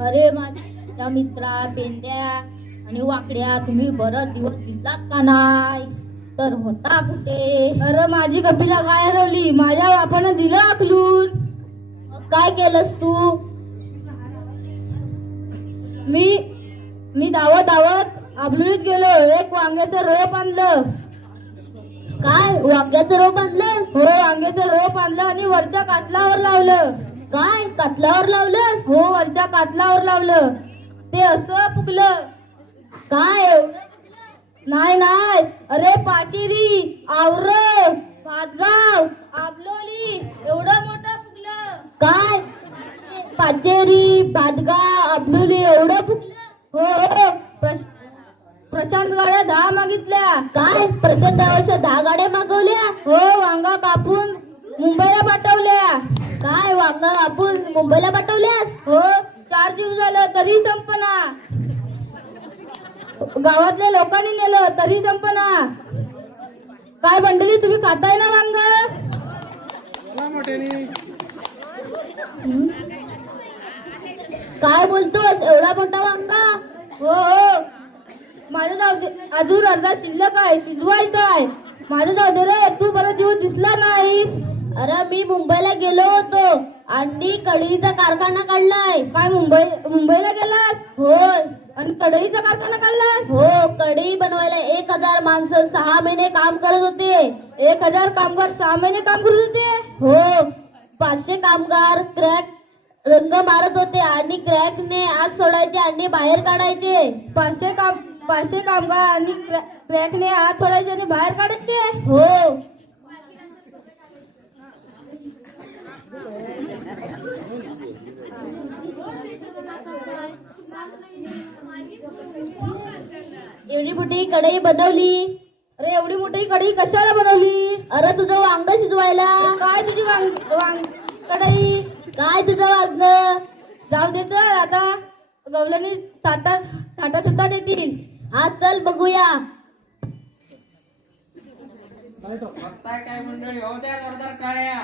अरे माझ्या मित्रा पेंड्या आणि वाकड्या, तुम्ही बरं दिवस दिसलात का नाही? तर होता कुठे? अरे माझी कपिला गाय हरवली, माझ्या बापानं दिलं आकलून. मग काय केलंस तू? मी धावत धावत आबलुलीत गेलो, एक वांग्याचं रोप आणलं. काय वांग्याचं रोप आणलं? हो, वांग्याचं रोप आणलं आणि वरच्या कातलावर लावलं. काय कातलावर लावलं? हो, वरच्या कातलावर लावलं. ते असं फुगलं. काय एवढं? नाही नाही, अरे पाचेरी, आवरं, भातगाव, आबलोली एवढं मोठं फुगलं. काय पाचेरी, भातगाव, आबलोली एवढं फुगलं? हो हो, प्रशांत गाड्या 10 मागितल्या. काय प्रशांत गावाच्या 10 गाड्या मागवल्या? हो, वांगा कापून मुंबईला पाठवल्या. काय वांगा कापून मुंबईला पाठवल्यास? हो, 4 दिवस झालं तरी संपना. गावातल्या लोकांनी नेलं तरी संपना. काय बंडली, तुम्ही खाताय ना वांग? काय बोलतोस, एवढा मोठा वांगा? हो हो, माझं जाऊ दे, अजून अर्धा शिल्लक आहे, शिजवायचं आहे. माझं जाऊ दे रे, तू बरं दिवस दिसला नाही. अरे मी मुंबईला गेलो होतो आणि कढईचा कारखाना काढलाय. काय मुंबईला गेलास? होय. आणि कढईचा कारखाना काढलास? हो, कढई बनवायला 1000 माणसं 6 महिने काम करत होते. 1000 कामगार 6 महिने काम करत होते? हो, 500 कामगार क्रॅक रंग मारत होते आणि क्रॅकने आत सोडायचे आणि बाहेर काढायचे. 500 कामगार आणि क्रॅकने आत सोडायचे आणि बाहेर काढायचे? हो. एवढी मोठी कढई बनवली. अरे एवढी मोठी कढई कशाला बनवली? अरे तुझं वांग शिजवायला. काय तुझी वांग कढई? काय तुझं वांग? जाऊ दे तर, आता गवलनी ताटात येतील. हा चल बघूया. काय मंडळी, हो द्या जोरदार टाळ्या.